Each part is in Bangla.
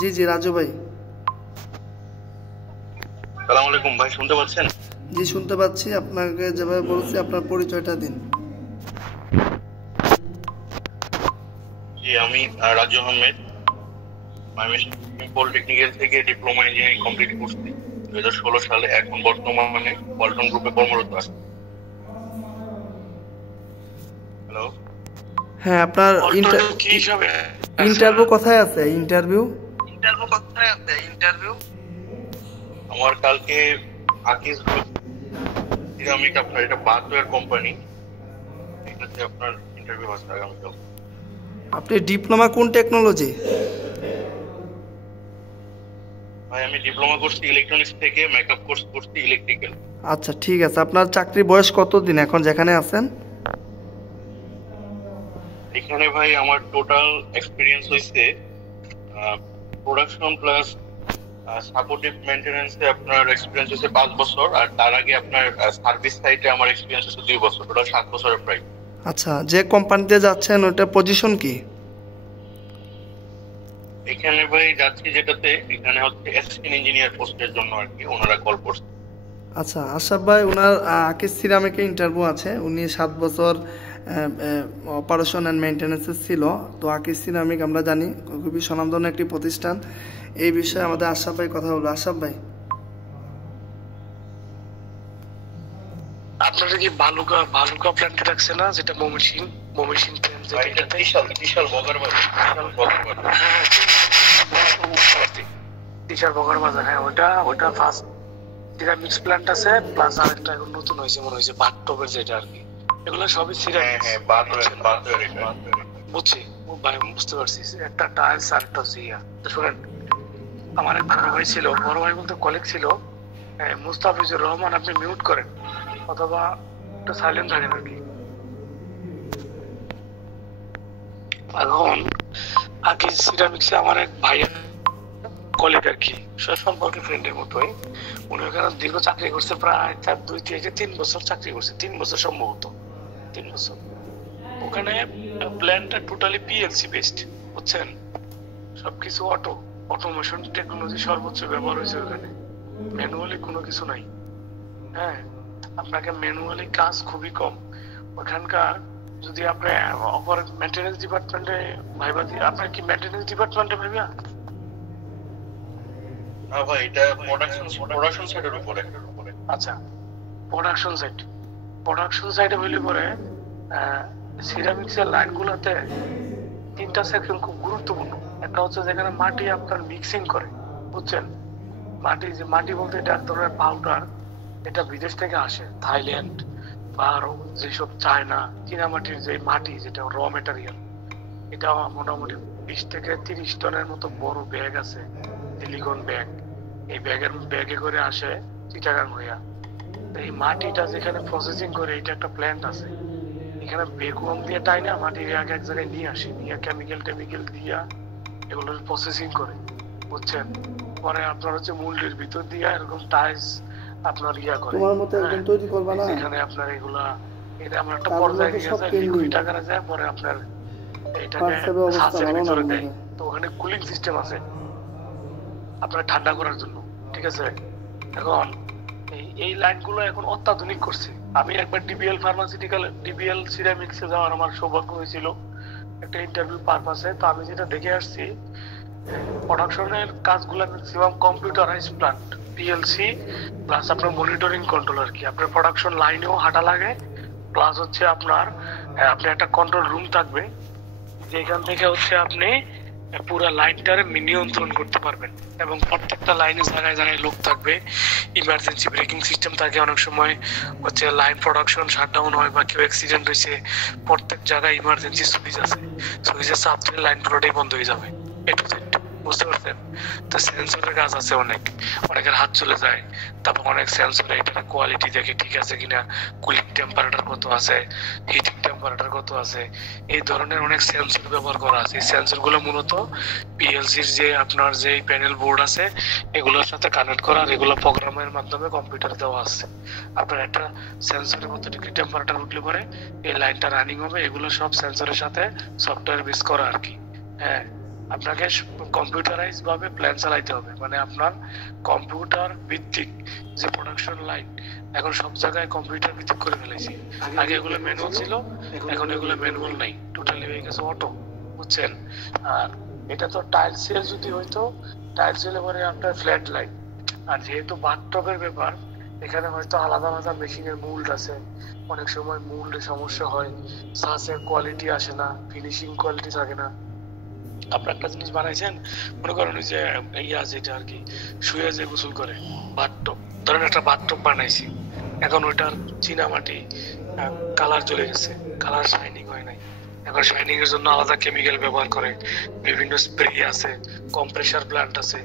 জি জি রাজু ভাই। সালাম আলাইকুম ভাই, শুনতে পাচ্ছেন? জি শুনতে পাচ্ছি। আপনাকে যেভাবে বলছি আপনার পরিচয়টা দিন। জি, আমি রাজু আহমেদ। আমি পলিটেকনিক্যাল থেকে ডিপ্লোমা ইঞ্জিনিয়ারিং কমপ্লিট করছি 2016 সালে। এখন বর্তমানে পল্টন গ্রুপে কর্মরত আছি। হ্যালো, হ্যাঁ, আপনার কি হিসাবে ইন্টারভিউ কোথায় আছে? ইন্টারভিউ আমার কালকে আকিজ গ্রুপ সিরামিক, আপনার এটা বাথওয়্যার কোম্পানি, এটাতে আপনার ইন্টারভিউ আছে আগামীকাল। আপনি ডিপ্লোমা কোন টেকনোলজি? ভাই আমি ডিপ্লোমা করছি ইলেকট্রনিক্স থেকে, মেকআপ কোর্স করছি ইলেকট্রিক্যাল। আচ্ছা ঠিক আছে। আপনার চাকরির বয়স কতদিন এখন যেখানে আছেন? এখানে ভাই আমার টোটাল এক্সপিরিয়েন্স হয়েছে প্রোডাকশন প্লাস সাপোর্টিভ মেইনটেনেন্সে আপনার এক্সপিরিয়েন্স হচ্ছে 5 বছর, আর তার আগে আপনার সার্ভিস সাইটে আমার এক্সপিরিয়েন্স হচ্ছে 2 বছর, টোটাল 7 বছরের প্রায়। আচ্ছা, যে কোম্পানিতে যাচ্ছেন ওটা পজিশন কি? এখানে ভাই যাচ্ছি যেটাতে, এখানে হচ্ছে অ্যাসিস্ট্যান্ট ইঞ্জিনিয়ার পোস্টের জন্য আর কি ওনারা কল করছে। আচ্ছা আশরাফ ভাই, ওনার আকিজ সিরামিকে ইন্টারভিউ আছে। উনি 7 বছর অপারেশন অ্যান্ড মেনটেন্যান্সে ছিল। তো আকিজ সিরামিক আমরা জানি খুবই স্বনামধন্য একটি প্রতিষ্ঠান। এই বিষয়ে আমাদের আশরাফ ভাই কথা বলবো। আশরাফ ভাই, আপনারা কি বালুকা প্ল্যান্টে রাখছে না, যেটা মমিসিং প্ল্যান্ট, যেটা এটাতে বিশাল বগারবাজার, হ্যাঁ বিশাল বগর বাজার, হ্যাঁ ওটা ফার্স্ট সিরামিক্স প্ল্যান্ট আছে, প্লাস আরেকটা এখন নতুন হয়েছে মনে হয়েছে বাথটবের, যেটা আর কি। এগুলো সবই সিরামিক্স। বুঝছি ভাই, বুঝতে পারছি। একটা টাইলস আর একটা হচ্ছে ইয়া। তো শুনেন, আমার এক বড় ভাই ছিল, বড় ভাই বলতে কলিগ ছিল, মুস্তাফিজুর রহমান। আপনি মিউট করেন অথবা একটু সাইলেন্ট থাকেন আর কি। এখন আকিজ সিরামিক্সে আমার এক ভাইয়ের কলিগ আর কি, সম্পর্কে ফ্রেন্ডের মতোই। উনি ওখানে দীর্ঘ চাকরি করছে, প্রায় 2-3 বছর চাকরি করছে, 3 বছর সম্ভবত, 3 বছর। ওখানে প্ল্যানটা টোটালি পিএলসি বেসড, বুঝছেন? সবকিছু অটোমেশন টেকনোলজি সর্বোচ্চ ব্যবহার হয়েছে ওখানে। ম্যানুয়ালি কোনো কিছু নাই। হ্যাঁ, আপনাকে ম্যানুয়ালি কাজ খুবই কম ওখানকার। যদি আপনি মেনটেন্যান্স ডিপার্টমেন্টে ভাইবা, আপনার কি মেনটেন্যান্স ডিপার্টমেন্টে ভাইবা? না ভাই, এটা প্রোডাকশন সাইডের উপরে। আচ্ছা, প্রোডাকশন সাইডে হইলে পরে সিরামিক্সের লাইনগুলোতে 3টা সেকশন খুব গুরুত্বপূর্ণ। একটা হচ্ছে যেখানে মাটি আপনার মিক্সিং করে, বুঝছেন? মাটি বলতে এটা এক ধরনের পাউডার, এটা বিদেশ থেকে আসে, থাইল্যান্ড বা আরো যেসব চায়না, চীনামাটির যে মাটি, যেটা র মেটেরিয়াল, এটা মোটামুটি 20 থেকে 30 টনের মতো বড় ব্যাগ আছে, সিলিকন ব্যাগ। এই ব্যাগে করে আসে চিটাগাং হইয়া। এই মাটিটা যেখানে প্রসেসিং করে, এটা একটা প্ল্যান্ট আছে এখানে, বেগুন দিয়ে টাইনা মাটির আগে এক জায়গায় নিয়ে আসে, নিয়ে কেমিক্যাল দিয়া এগুলোর প্রসেসিং করে, বুঝছেন? পরে আপনার হচ্ছে মুল্ডের ভিতর দিয়ে এরকম টাইলস আপনার ইয়া করে, তোমার মতো একদম তৈরি করবা না? এখানে আপনার এগুলা, এটা আমরা একটা পর্যায়ে গিয়ে যায়, লিকুইড আকারে যায়, পরে আপনার এটাকে ছাঁচের ভিতরে দেয়। তো ওখানে কুলিং সিস্টেম আছে আপনার ঠান্ডা করার জন্য, ঠিক আছে? এখন এই লাইনগুলো এখন অত্যাধুনিক করছে। আমি একবার ডিবিএল সিরামিক্সে যাওয়ার আমার সৌভাগ্য হয়েছিল একটা ইন্টারভিউ পারপাসে। তো আমি যেটা দেখে আসছি, প্রোডাকশনের কাজগুলো maximum computerise plant, PLC plus আপনার মনিটরিং কন্ট্রোল আর কি। আপনার প্রোডাকশন লাইনেও হাঁটা লাগে, প্লাস হচ্ছে আপনার একটা কন্ট্রোল রুম থাকবে, যেখান থেকে হচ্ছে আপনি পুরো লাইনটারে নিয়ন্ত্রণ করতে পারবেন। এবং প্রত্যেকটা লাইনে জায়গায় জায়গায় লোক থাকবে, ইমার্জেন্সি ব্রেকিং সিস্টেম থাকে। অনেক সময় হচ্ছে লাইন প্রোডাকশন শাটডাউন হয় বা কেউ অ্যাক্সিডেন্ট হয়েছে, প্রত্যেক জায়গায় ইমার্জেন্সি সুইচ আছে, সুইচের চাপ দিলে লাইন পুরোটাই বন্ধ হয়ে যাবে, এ টু জেড, বুঝতে পারছেন? তো সেন্সরের কাজ আছে, অনেকের হাত চলে যায়। তারপর অনেক সেন্সরে এটা কোয়ালিটি দেখে ঠিক আছে কিনা, কুলিং টেম্পারেচার কত আছে, হিটিং টেম্পারেচার কত আছে, এই ধরনের অনেক সেন্সর ব্যবহার করা আছে। এই সেন্সরগুলো মূলত পিএলসির যে আপনার যে প্যানেল বোর্ড আছে এগুলোর সাথে কানেক্ট করা, আর এগুলো প্রোগ্রামের মাধ্যমে কম্পিউটার দেওয়া আছে। আপনার একটা সেন্সরের কত ডিগ্রি টেম্পারেচার উঠলে পরে এই লাইনটা রানিং হবে, এগুলো সব সেন্সরের সাথে সফটওয়্যার বেস করা আর কি। হ্যাঁ, আপনাকে কম্পিউটারাইজ ভাবে প্ল্যান চালাইতে হবে, মানে আপনার কম্পিউটার ভিত্তিক যে প্রোডাকশন লাইন এখন সব জায়গায় কম্পিউটার ভিত্তিক করে ফেলেছি। আগে এগুলো ম্যানুয়াল ছিল, এখন এগুলো ম্যানুয়াল নাই, টোটালি হয়ে গেছে অটো, বুঝছেন? আর এটা তো টাইলসের যদি হইতো, টাইলস হলে পরে আপনার ফ্ল্যাট লাইন, আর যেহেতু বাথটবের ব্যাপার এখানে হয়তো আলাদা আলাদা মেশিনের মোল্ড আছে, অনেক সময় মোল্ডের সমস্যা হয়, সাসের কোয়ালিটি আসে না, ফিনিশিং কোয়ালিটি থাকে না। আপনার একটা জিনিস বানাইছেন, মনে করেন যে ইয়া যেটা আর কি শুয়ে যে গোসল করে বাথটব, ধরেন একটা বাথটব বানাইছি, এখন ওইটার চীনামাটি কালার চলে গেছে, কালার শাইনিং হয় নাই, এখন শাইনিং এর জন্য আলাদা কেমিক্যাল ব্যবহার করে, বিভিন্ন স্প্রে আছে, কম্প্রেসার প্ল্যান্ট আছে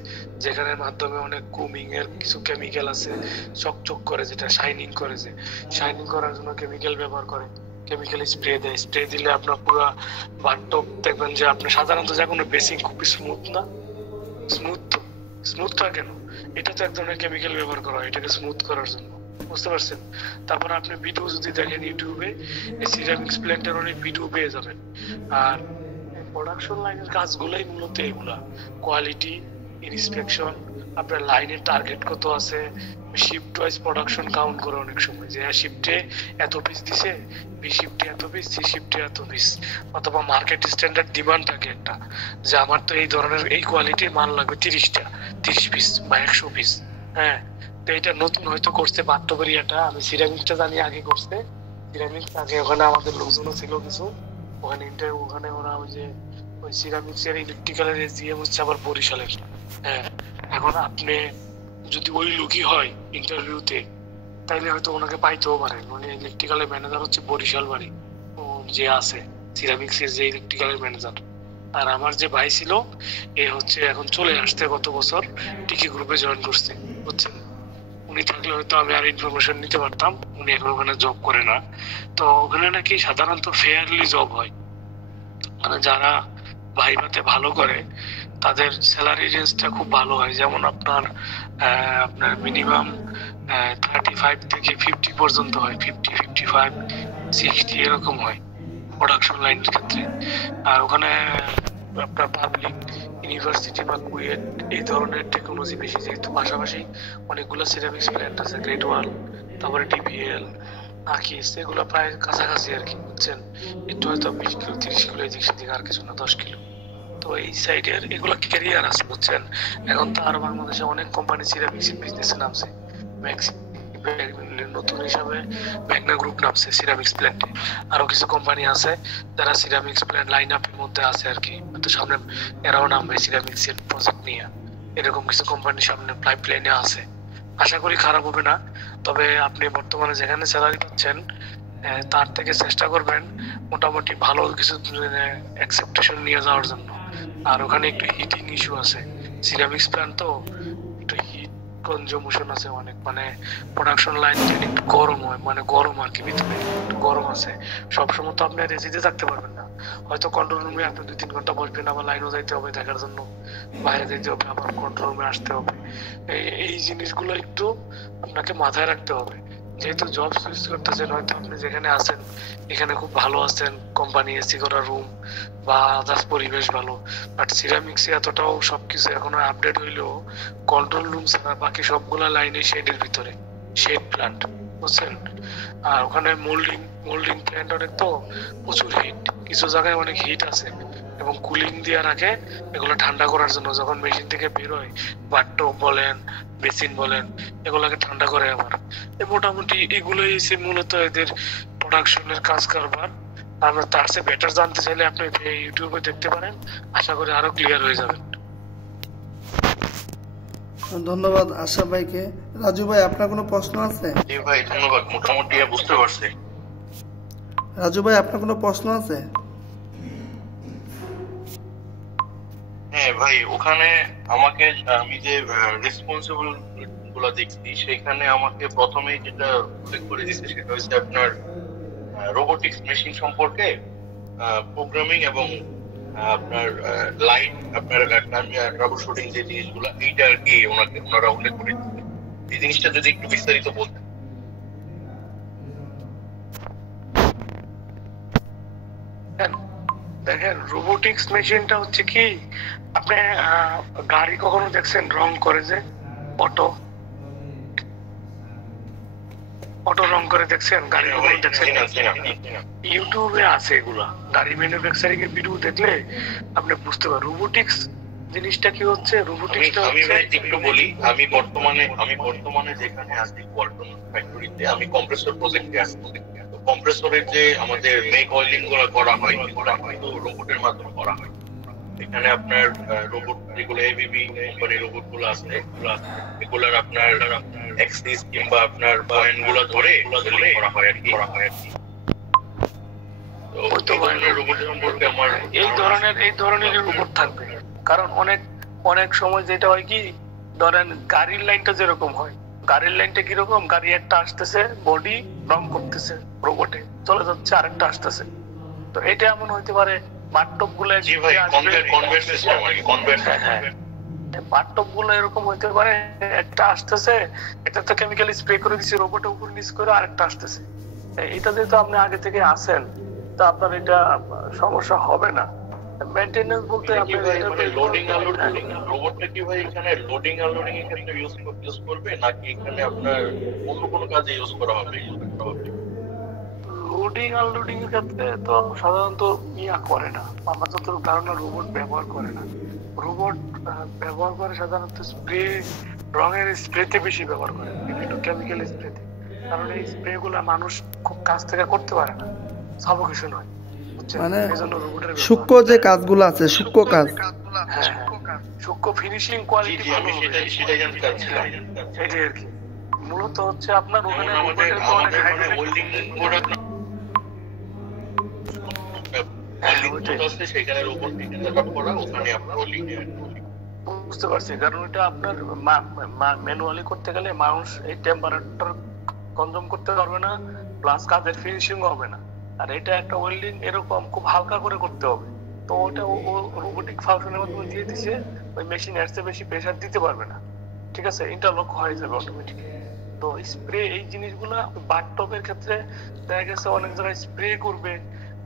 যেখানে মাধ্যমে অনেক কুমিং এর কিছু কেমিক্যাল আছে, চকচক করে, যেটা শাইনিং করে, যে শাইনিং করার জন্য কেমিক্যাল ব্যবহার করে, কেমিক্যাল স্প্রে দেয়, স্প্রে দিলে আপনার পুরো বাথটব দেখবেন যে আপনি সাধারণত যে কোনো বেসিং খুবই স্মুথ না, স্মুথ তো স্মুথটা কেন, এটা তো এক ধরনের কেমিক্যাল ব্যবহার করা হয় এটাকে স্মুথ করার জন্য, বুঝতে পারছেন? তারপর আপনি ভিডিও যদি দেখেন ইউটিউবে, এই সিরামিক্স প্ল্যান্টের অনেক ভিডিও পেয়ে যাবেন। আর প্রোডাকশন লাইনের কাজগুলোই মূলত এগুলা, কোয়ালিটি ইন্সপেকশন, আপনার লাইনের টার্গেট কত আছে, শিফট ওয়াইজ প্রোডাকশন কাউন্ট করে অনেক সময়, যে শিফটে এত পিস দিছে, বি শিফটে এত পিস, সি শিফটে এত পিস, অথবা মার্কেট স্ট্যান্ডার্ড ডিমান্ড থাকে একটা, যে আমার তো এই ধরনের এই কোয়ালিটির মাল লাগবে 30 পিস বা 100 পিস। হ্যাঁ, তো এটা নতুন হয়তো করছে বাথটবের ইয়াটা, আমি সিরামিক্সটা জানি আগে করছে, সিরামিক্স আগে ওখানে আমাদের লোকজনও ছিল কিছু, ওখানে ওখানে ওরা ওই যে ওই সিরামিক্স এর ইলেকট্রিক্যালের জিএম হচ্ছে আবার বরিশালের। হ্যাঁ, এখন আপনি যদি ওই লোকই হয় ইন্টারভিউতে, তাইলে হয়তো ওনাকে পাইতেও পারেন, মানে ইলেকট্রিক্যালের ম্যানেজার হচ্ছে বরিশাল বাড়ি, ও যে আছে সিরামিক্স এর যে ইলেকট্রিক্যালের ম্যানেজার। আর আমার যে ভাই ছিল এ হচ্ছে এখন চলে আসতে গত বছর টিকি গ্রুপে জয়েন করছে, বুঝছেন? উনি থাকলে হয়তো আমি আর ইনফরমেশন নিতে পারতাম, উনি এখন ওখানে জব করে না। তো ওখানে নাকি সাধারণত ফেয়ারলি জব হয়, মানে যারা ভাইভাতে ভালো করে তাদের স্যালারি রেঞ্জটা খুব ভালো হয়, যেমন আপনার আপনার মিনিমাম 35 থেকে 50 পর্যন্ত হয়, 50, 55, 60 এরকম হয় প্রোডাকশন লাইনের ক্ষেত্রে। আর ওখানে আপনার পাবলিক ইউনিভার্সিটি বা কুয়েট এই ধরনের টেকনোলজি বেশি, যেহেতু পাশাপাশি অনেকগুলো সিরামিক্স প্ল্যান্ট আছে, গ্রেট ওয়াল, তারপরে ডিপিএল, আকিস, এগুলো প্রায় কাছাকাছি আর কি, বুঝছেন? একটু হয়তো 20 কিলো 30 কিলো এদিক সেদিক, আর কিছু না 10 কিলো। তো এই সাইডের এগুলো ক্যারিয়ার আছে, বুঝছেন? এখন তো আর বাংলাদেশে অনেক কোম্পানি সিরামিক্স বিজনেসে নামছে, নতুন হিসাবে ম্যাগনা গ্রুপ নামছে সিরামিক্স প্ল্যান্টে, আরো কিছু কোম্পানি আছে যারা সিরামিক্স প্ল্যান্ট লাইন আপের মধ্যে আছে আর কি, তো সামনে এরাও নামবে সিরামিক্স এর প্রজেক্ট নিয়ে, এরকম কিছু কোম্পানি সামনে পাইপলাইনে আছে। আশা করি খারাপ হবে না, তবে আপনি বর্তমানে যেখানে স্যালারি পাচ্ছেন তার থেকে চেষ্টা করবেন মোটামুটি ভালো কিছু অ্যাকসেপ্টেশন নিয়ে যাওয়ার জন্য। আর ওখানে একটু হিটিং ইস্যু আছে, সিরামিক্স প্ল্যান্ট তো একটু হিট কনজাম্পশন আছে অনেক, মানে প্রোডাকশন লাইন একটু গরম হয়, মানে গরম আর কি, ভিতরে একটু গরম আছে, সবসময় তো আপনি এসিতে থাকতে পারবেন না, হয়তো কন্ট্রোল রুমে আপনি 2-3 ঘন্টা বসবেন, আবার লাইনও যাইতে হবে দেখার জন্য, বাইরে যাইতে হবে, আবার কন্ট্রোল রুমে আসতে হবে, এই জিনিসগুলো একটু আপনাকে মাথায় রাখতে হবে। যেহেতু জব সুইচ করতেছেন, হয়তো আপনি যেখানে আছেন এখানে খুব ভালো আছেন, কোম্পানি এসি করা রুম বা আদার্স পরিবেশ ভালো, বাট সিরামিক্সে এতটাও সবকিছু এখনো আপডেট হইলেও কন্ট্রোল রুম ছাড়া বাকি সবগুলা লাইনে শেডের ভিতরে, শেড প্ল্যান্ট, বুঝছেন? আর ওখানে মোল্ডিং প্ল্যান্ট অনেক, তো প্রচুর হিট, কিছু জায়গায় অনেক হিট আছে, এবং কুলিং দিয়ে রাখে এগুলো ঠান্ডা করার জন্য, যখন মেশিন থেকে বেরোয় বাথটব বলেন, বেসিন বলেন, এগুলোকে ঠান্ডা করে আবার। মোটামুটি এগুলোই মূলত এদের প্রোডাকশনের কাজ কারবার। আমরা তার চেয়ে বেটার জানতে চাইলে আপনি ইউটিউবে দেখতে পারেন, আশা করি আরো ক্লিয়ার হয়ে যাবেন। ধন্যবাদ আশা ভাইকে। রাজু ভাই, আপনার কোনো প্রশ্ন আছে? জি ভাই, ধন্যবাদ, মোটামুটি বুঝতে পারছি। রাজু ভাই, আপনার কোনো প্রশ্ন আছে? হ্যাঁ ভাই, ওখানে আমাকে, আমি যে রেসপন্সিবল গুলা দেখছি সেখানে আমাকে প্রথমেই যেটা উল্লেখ করে দিচ্ছে সেটা হচ্ছে আপনার রোবোটিক্স মেশিন সম্পর্কে প্রোগ্রামিং এবং আপনার লাইট, আপনার ট্রাবল শুটিং যে জিনিসগুলো, এইটা আর কি ওনারা উল্লেখ করে দিচ্ছে। এই জিনিসটা যদি একটু বিস্তারিত বলতেন। দেখেন রোবোটিক্স মেশিনটা হচ্ছে কি, আপনি গাড়ি কখনো দেখছেন রং করে যে অটো অটো রং করে দেখছেন? গাড়ি কখনো দেখছেন? ইউটিউবে আছে এগুলা, গাড়ি ম্যানুফ্যাকচারিং এর ভিডিও দেখলে আপনি বুঝতে পারবেন রোবোটিক্স জিনিসটা কি হচ্ছে। রোবোটিক্সটা আমি একটু বলি, আমি বর্তমানে যেখানে আছি ওয়ালটন ফ্যাক্টরিতে, আমি কম্প্রেসর প্রজেক্টে আছি। কম্প্রেসরের যে আমাদের মেক অয়েলিং গুলো করা হয় তো রোবটের মাধ্যমে করা হয়। এখানে আপনার রোবট যেগুলো এবিবি কোম্পানি রোবট গুলো আছে এগুলার আপনার অ্যাক্সিস কিংবা আপনার পয়েন্ট গুলো ধরে করা হয় আর কি। তো রোবট সম্পর্কে আমার এই ধরনের রোবট থাকবে, কারণ অনেক সময় যেটা হয় কি, ধরেন গাড়ির লাইনটা যেরকম হয়, গাড়ির লাইনটা কিরকম, গাড়ি একটা আসতেছে বডি রং করতেছে, রোবটে চলে যাচ্ছে আরেকটা আসতেছে। তো এটা এমন হইতে পারে বাথটব গুলো বাথটব গুলো এরকম হইতে পারে, একটা আসতেছে, এটা তো কেমিক্যাল স্প্রে করে দিচ্ছে রোবটের উপর নিচ করে, আরেকটা আসতেছে। এটা যেহেতু আপনি আগে থেকে আসেন, তো আপনার এটা সমস্যা হবে না। মেইনটেনেন্স বলতে আপনি লোডিং আনলোডিং রোবটটা কি ভাই এখানে লোডিং আনলোডিং এর ক্ষেত্রে ইউজ করবে নাকি এখানে আপনার অন্য কোনো কাজে ইউজ করা হবে? লোডিং আনলোডিং এর ক্ষেত্রে তো সাধারণত করে না, আমার যতটুকু ধারণা রোবট ব্যবহার করে না। রোবট ব্যবহার করে সাধারণত স্প্রে, রঙের স্প্রেতে বেশি ব্যবহার করে, বিভিন্ন কেমিক্যাল স্প্রেতে। কারণ এই স্প্রে গুলা মানুষ খুব কাছ থেকে করতে পারে না, সাফোকেশন হয়, মানে সূক্ষ্ম যে কাজগুলো আছে, সূক্ষ্ম কাজ, সূক্ষ্ম ফিনিশিং কোয়ালিটি ভালো হবে, সেটাই জানতে চাচ্ছিলাম। এটাই আর কি মূলত হচ্ছে আপনার ওখানে সেখানে রোবট করা, ওখানে আপনার বুঝতে পারছি। কারণ এটা আপনার ম্যানুয়ালি করতে গেলে মানুষ এই টেম্পারেচার কনজিউম করতে পারবে না, প্লাস কাজের ফিনিশিং হবে না। আর এটা একটা ওয়েল্ডিং এরকম খুব হালকা করে করতে হবে, তো ওটা রোবোটিক ফাংশনের মাধ্যমে দিয়ে দিছে, ওই মেশিন এর চেয়ে বেশি প্রেসার দিতে পারবে না, ঠিক আছে, ইন্টারলক হয়ে যাবে অটোমেটিক। তো স্প্রে এই জিনিসগুলা বাথটবের ক্ষেত্রে দেখা গেছে অনেক জায়গায় স্প্রে করবে,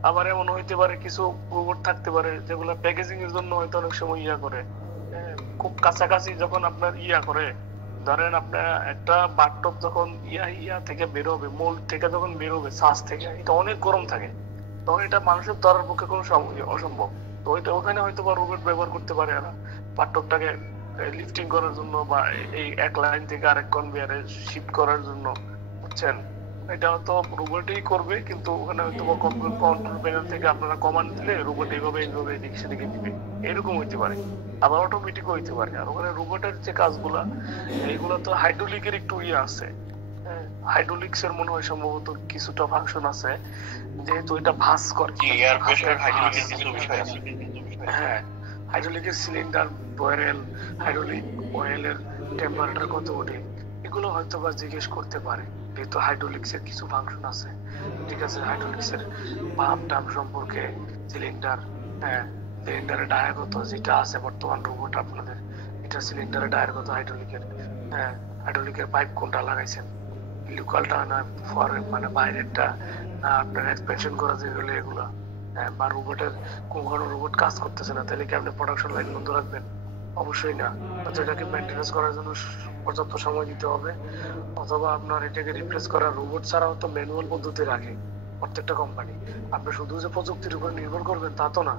আবার এমন হইতে পারে কিছু রোবট থাকতে পারে যেগুলো প্যাকেজিং এর জন্য হয়তো অনেক সময় করে, খুব কাছাকাছি যখন আপনার করে, ধরেন আপনার একটা বাথটব যখন থেকে বেরোবে, মোল্ড থেকে যখন বেরোবে, শ্বাস থেকে, এটা অনেক গরম থাকে, তখন এটা মানুষের ধরার পক্ষে কোনো অসম্ভব। তো ওখানে হয়তো বা রোবট ব্যবহার করতে পারে এরা বাথটবটাকে লিফটিং করার জন্য, বা এই এক লাইন থেকে আরেক কনভেয়ারে শিফট করার জন্য, বুঝছেন। এটা হয়তো রোবটই করবে, কিন্তু ওখানে হয়তো কন্ট্রোল প্যানেল থেকে আপনারা কমান্ড দিলে রোবট এইভাবে এদিকে সেদিকে দিবে, এরকম হইতে পারে। আবার অটোমেটিক হইতে পারে। আর ওখানে রোবটের যে কাজগুলা, এইগুলো তো হাইড্রোলিকের একটু আছে, হাইড্রোলিক্স এর মনে হয় সম্ভবত কিছুটা ফাংশন আছে, যেহেতু এটা ভাস করে। হ্যাঁ, হাইড্রোলিকের সিলিন্ডার, বয়েল, হাইড্রোলিক অয়েলের টেম্পারেচার কত ওঠে, এগুলো হয়তো বা জিজ্ঞেস করতে পারে, যেহেতু হাইড্রোলিক্স এর কিছু ফাংশন আছে, ঠিক আছে। হাইড্রোলিক্স এর পাম্প টাম্প সম্পর্কে, সিলিন্ডার, সিলিন্ডারের ডায়া কত, যেটা আছে বর্তমান রোবট আপনাদের, এটা সিলিন্ডারের ডায়ার কত, হাইড্রোলিকের পাইপ কোনটা লাগাইছেন, লোকালটা না মানে বাইরেরটা, না আপনার এক্সপেনশন করা যেগুলো এগুলা, বা রোবটের কোনো রোবট কাজ করতেছে না, তাহলে কি আপনি প্রোডাকশন লাইন বন্ধ রাখবেন? অবশ্যই না। এটাকে মেইনটেনেন্স করার জন্য পর্যাপ্ত সময় দিতে হবে, অথবা আপনার এটাকে রিপ্লেস করার রোবট ছাড়াও তো ম্যানুয়াল পদ্ধতি রাখে প্রত্যেকটা কোম্পানি। আপনি শুধু যে প্রযুক্তির উপর নির্ভর করবেন তা তো না,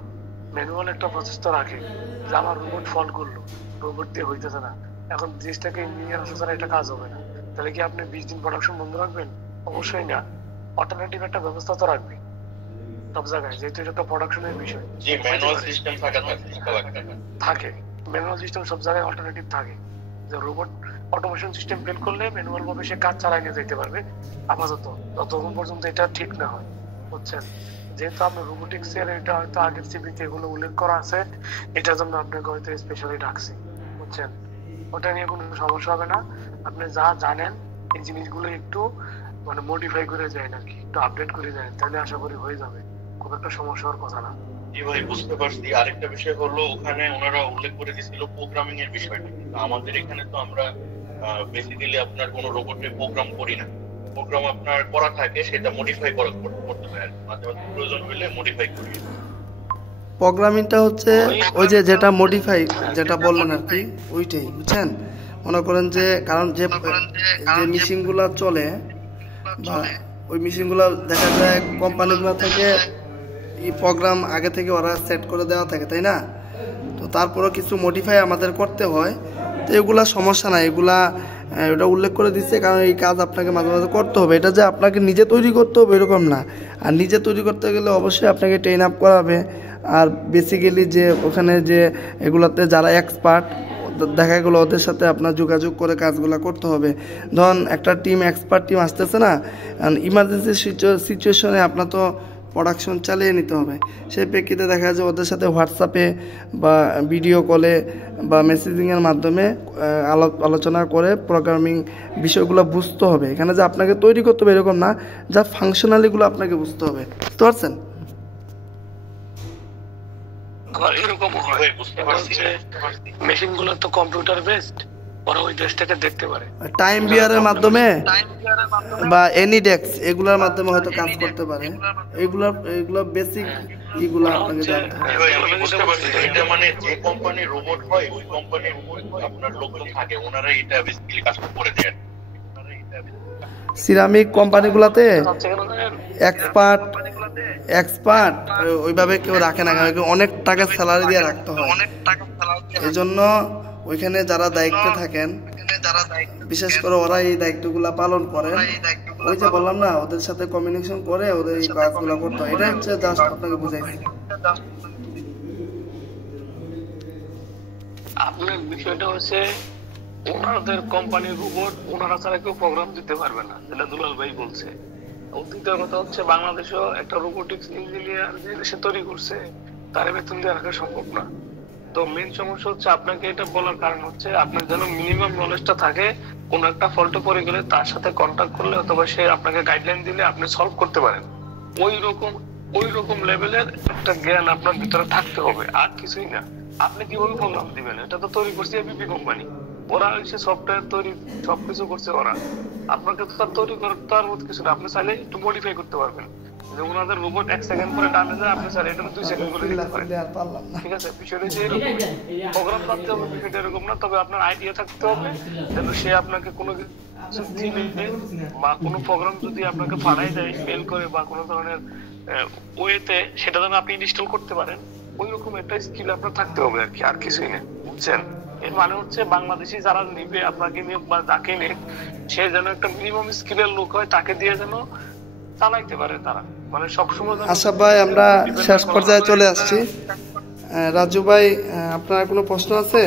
ম্যানুয়াল একটা প্রসেস তো রাখে, যে আমার রোবট ফল্ট করলো, রোবট দিয়ে হইতেছে না, এখন জিনিসটাকে ইঞ্জিনিয়ার আসা ছাড়া এটা কাজ হবে না, তাহলে কি আপনি 20 দিন প্রোডাকশন বন্ধ রাখবেন? অবশ্যই না। অল্টারনেটিভ একটা ব্যবস্থা তো রাখবে সব জায়গায়, যেহেতু এটা একটা প্রোডাকশনের বিষয়। ম্যানুয়াল সিস্টেম থাকে, ম্যানুয়াল সিস্টেম সব জায়গায় অল্টারনেটিভ থাকে, যে রোবট অটোমেশন সিস্টেম ফেল করলে ম্যানুয়াল ভাবে সে কাজ চালিয়ে নিয়ে যেতে পারবে আপাতত, যতক্ষণ পর্যন্ত এটা ঠিক না হয়, বুঝছেন। যেহেতু আপনার রোবোটিক্স এর এটা হয়তো আগের সিভিতে এগুলো উল্লেখ করা আছে, এটার জন্য আপনাকে হয়তো স্পেশালি ডাকছি, বুঝছেন। ওটা নিয়ে কোনো সমস্যা হবে না। আপনি যা জানেন এই জিনিসগুলো একটু মানে মডিফাই করে যায় আর কি, একটু আপডেট করে যায়, তাহলে আশা করি হয়ে যাবে, খুব একটা সমস্যা হওয়ার কথা না। জি ভাই, বুঝতে পারছি। আরেকটা বিষয় হলো, ওখানে ওনারা উল্লেখ করে দিয়েছিল প্রোগ্রামিং এর বিষয়টা, কিন্তু আমাদের এখানে তো আমরা বেসিক্যালি আপনার কোনো রোবটে প্রোগ্রাম করি না, প্রোগ্রাম আপনার করা থাকে, সেটা মডিফাই করতে হয়, মাঝে মাঝে প্রয়োজন হলে মডিফাই করি। প্রোগ্রামিংটা হচ্ছে ওই যে যেটা মডিফাই যেটা বললেন আর কি, ওইটাই বুঝছেন। মনে করেন যে কারণ যে মেশিনগুলো চলে বা ওই মেশিনগুলো দেখা যায় কোম্পানিগুলো থেকে এই প্রোগ্রাম আগে থেকে ওরা সেট করে দেওয়া থাকে, তাই না? তো তারপরেও কিছু মডিফাই আমাদের করতে হয়। তো এগুলা সমস্যা নাই, এগুলা ওটা উল্লেখ করে দিচ্ছে, কারণ এই কাজ আপনাকে মাঝে মাঝে করতে হবে। এটা যে আপনাকে নিজে তৈরি করতে হবে এরকম না। আর নিজে তৈরি করতে গেলে অবশ্যই আপনাকে ট্রেন আপ করাবে। আর বেসিক্যালি যে ওখানে যে এগুলাতে যারা এক্সপার্ট দেখা গেলো ওদের সাথে আপনার যোগাযোগ করে কাজগুলো করতে হবে। ধরুন একটা টিম এক্সপার্ট টিম আসতেছে না, ইমার্জেন্সি সিচুয়েশনে আপনার তো প্রোডাকশন চালিয়ে নিতে হবে। সেই প্রেক্ষিতে দেখা যায় ওদের সাথে হোয়াটসঅ্যাপে বা ভিডিও কলে বা মেসেজিংয়ের মাধ্যমে আলোচনা করে প্রোগ্রামিং বিষয়গুলো বুঝতে হবে। এখানে যে আপনাকে তৈরি করতে হবে এরকম না, যা ফাংশনালিগুলো আপনাকে বুঝতে হবে। বুঝতে পারছেন? এরকম হয়, মেশিনগুলো তো কম্পিউটার বেসড, ওরা ওই দেশ থেকে দেখতে পারে। টাইম বিয়ারের মাধ্যমে বা এনিডেক্স এগুলোর মাধ্যমে হয়তো কাজ করতে পারে। এগুলো বেসিক এগুলো আপনাকে জানতে হবে। আমি বুঝতে পারছি, এটা মানে যে কোম্পানির রোবট হয় ওই কোম্পানির আপনার লোকজন থাকে, ওনারা এটা বেসিক্যালি কাজ করে দেন। সিরামিক কোম্পানিগুলোতে এক্সপার্ট ওইভাবে কেউ রাখে না, অনেক টাকা স্যালারি দিয়ে রাখতে হয়। এই জন্য ওইখানে যারা দায়িত্বে থাকেন, বিশেষ করে ওরা এই দায়িত্বগুলো পালন করেন। ওই যে বললাম না, ওদের সাথে কমিউনিকেশন করে ওদের এই কাজগুলো করতে হয়। এটা হচ্ছে জাস্ট আপনাকে বুঝাইছি। আপনার বিষয়টা হচ্ছে ওনাদের কোম্পানির রোবট ওনারা ছাড়া কেউ প্রোগ্রাম দিতে পারবে না, যেটা দুলাল ভাই বলছে। দ্বিতীয় কথা হচ্ছে বাংলাদেশেও একটা রোবোটিক্স ইঞ্জিনিয়ার যে দেশে তৈরি করছে তার বেতন দিয়ে রাখা সম্ভব না। তো মেন সমস্যা হচ্ছে আপনাকে এটা বলার কারণ হচ্ছে আপনার যেন মিনিমাম নলেজটা থাকে, কোনো একটা ফল্টে পড়ে গেলে তার সাথে কন্ট্যাক্ট করলে অথবা সে আপনাকে গাইডলাইন দিলে আপনি সলভ করতে পারেন। ওই রকম লেভেলের একটা জ্ঞান আপনার ভিতরে থাকতে হবে, আর কিছুই না। আপনি কিভাবে প্রোগ্রাম দিবেন? এটা তো তৈরি করছে এবিপি কোম্পানি, ওরা হচ্ছে সফটওয়্যার তৈরি সবকিছু করছে ওরা। আপনাকে তো তার তৈরি করার মতো কিছু না, আপনি চাইলে একটু মডিফাই করতে পারবেন। যে ওনাদের রোবট 1 সেকেন্ড পরে টানে যায়, আপনি চাইলে এটা 2 সেকেন্ড করে দিতে পারেন। ঠিক আছে, বিষয়টা যে প্রোগ্রাম করতে হবে বিষয়টা এরকম না, তবে আপনার আইডিয়া থাকতে হবে যেন সে আপনাকে কোনো কিছু দিলে বা কোনো প্রোগ্রাম যদি আপনাকে ফাড়াই দেয়, ফেল করে বা কোনো ধরনের ওয়েতে, সেটা যেন আপনি ইনস্টল করতে পারেন। ওই রকম একটা স্কিল আপনার থাকতে হবে আর কি, আর কিছুই না। বুঝছেন? এর মানে হচ্ছে বাংলাদেশি যারা নিবে আপনাকে নিয়ে বা যাকে নিয়ে, সে যেন একটা মিনিমাম স্কিলের লোক হয়, তাকে দিয়ে যেন চালাইতে পারে তারা, মানে সবসময়। আচ্ছা ভাই, আমরা শেষ পর্যায়ে চলে আসছি। রাজু ভাই, আপনার কোনো প্রশ্ন আছে?